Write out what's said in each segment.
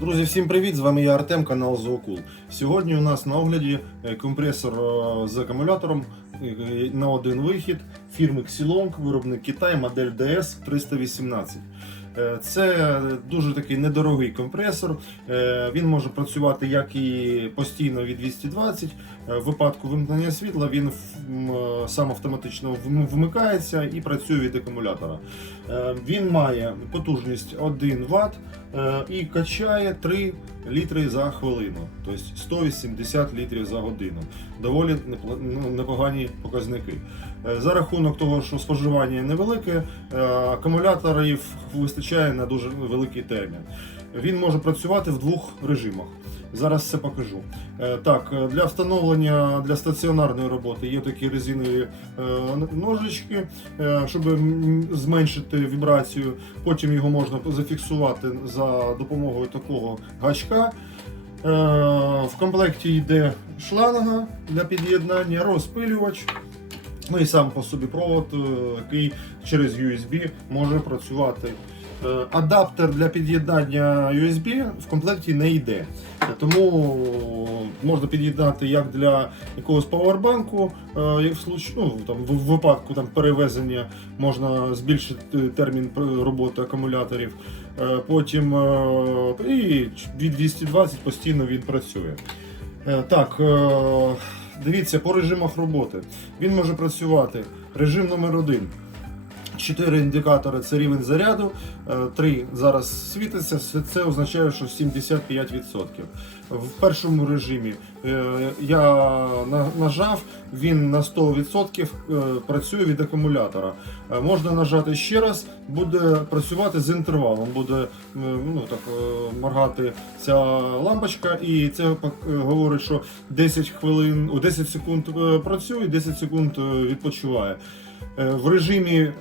Друзі, всім привіт! З вами я Артем, канал Зоокул. Сьогодні у нас на огляді е, компресор е, з акумулятором е, на один вихід фірми Xilong, виробник Китай, модель DS 318. Е, Це дуже такий недорогий компресор. Е, Він може працювати як і постійно від 220. Е, В випадку вимкнення світла він е, сам автоматично вмикається і працює від акумулятора. Е, Він має потужність 1 Вт е, і качає 3 літри за хвилину, тобто 180 літрів за годину. Доволі ну, непогані показники. Е, За рахунок того, що споживання невелике, е, акумуляторів вистачає на дуже великий термін. Він може працювати в двох режимах. Зараз це покажу. Е, Так, для встановлення для стаціонарної роботи є такі резинові ножички, щоб зменшити вібрацію. Потім його можна зафіксувати за допомогою такого гачка. В комплекті йде шланга для під'єднання, розпилювач. Ну і сам по собі провод, е, який через USB може працювати. Е, Адаптер для під'єднання USB в комплекті не йде. Тому можна під'єднати як для якогось павербанку, е, як в, случ... ну, там, в випадку там, перевезення можна збільшити термін роботи акумуляторів. Потім і від 220 постійно він працює. Так, дивіться по режимах роботи. Він може працювати. Режим номер один. Чотири індикатори це рівень заряду, е, три зараз світиться, це означає, що 75%. В першому режимі е, я нажав, він на 100% е, працює від акумулятора. Можна нажати ще раз, буде працювати з інтервалом, буде ну, так, моргати ця лампочка, і це говорить, що 10 хвилин, 10 секунд працює, 10 секунд відпочиває. Е, В режимі е,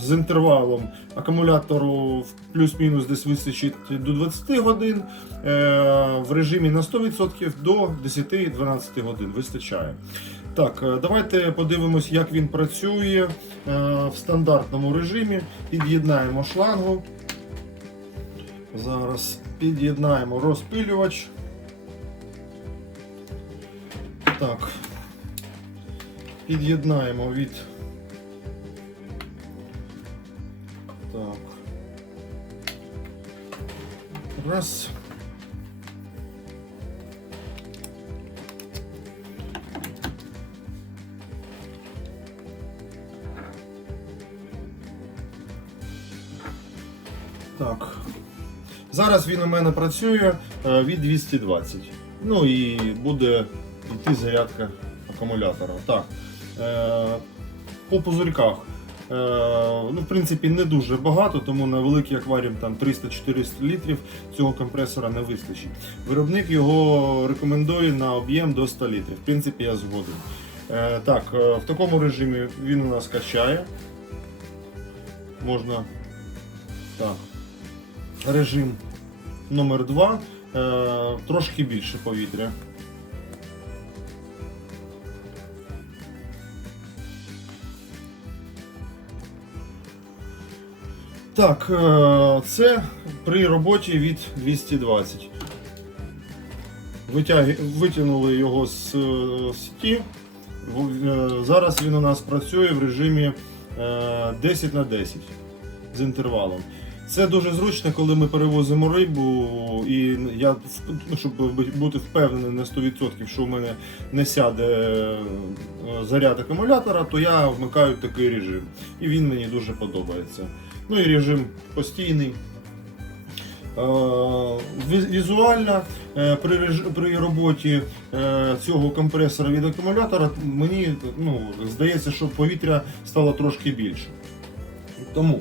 з інтервалом акумулятору в плюс-мінус десь вистачить до 20 годин, е, в режимі на 100% до 10-12 годин вистачає. Так, давайте подивимось, як він працює в стандартному режимі. Під'єднаємо шлангу. Зараз під'єднаємо розпилювач. Так. Під'єднаємо від. Так. Раз. Так. Зараз він у мене працює е, від 220. Ну і буде йти зарядка акумулятора. Так. Е, По пузирьках. Е, Ну, в принципі, не дуже багато, тому на великий акваріум там 300-400 літрів цього компресора не вистачить. Виробник його рекомендує на об'єм до 100 літрів. В принципі, я згоден. Е, Так, в такому режимі він у нас качає. Можна. Так. Режим номер 2 е, трошки більше повітря. Так, е, це при роботі від 220. Витяг... Витягнули його з е, сіті. Е, Зараз він у нас працює в режимі е, 10 на 10 з інтервалом. Це дуже зручно, коли ми перевозимо рибу, і я, щоб бути впевнений на 100%, що в мене не сяде е, заряд акумулятора, то я вмикаю такий режим. І він мені дуже подобається. Ну і режим постійний. Е, Візуально е, при, роботі е, цього компресора від акумулятора мені ну, здається, що повітря стало трошки більше. Тому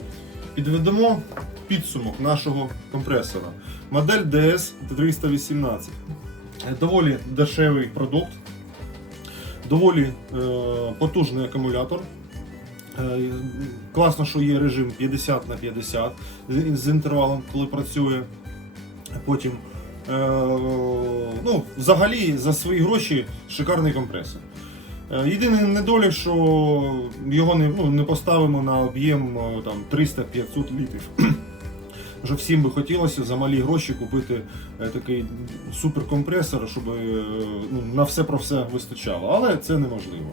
підведемо підсумок нашого компресора. Модель DS 318. Е, Доволі дешевий продукт, доволі потужний акумулятор. Е, Класно, що є режим 50 на 50 з- інтервалом, коли працює. Потім, е, ну, взагалі, за свої гроші шикарний компресор. Е, Єдиний недолік, що його не, ну, не поставимо на об'єм е, 300-500 літрів. що всім би хотілося за малі гроші купити такий суперкомпресор, щоб ну, на все про все вистачало. Але це неможливо.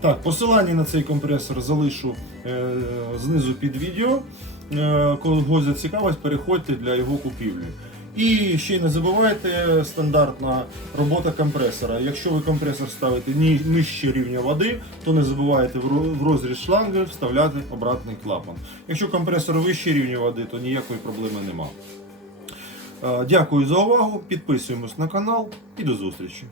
Так, посилання на цей компресор залишу е, знизу під відео. Е, Кого зацікавить, переходьте для його купівлі. І ще не забувайте стандартна робота компресора. Якщо ви компресор ставите нижче рівня води, то не забувайте в в розріз шланги вставляти обратний клапан. Якщо компресор вище рівня води, то ніякої проблеми нема. Е, Дякую за увагу. Підписуємось на канал і до зустрічі.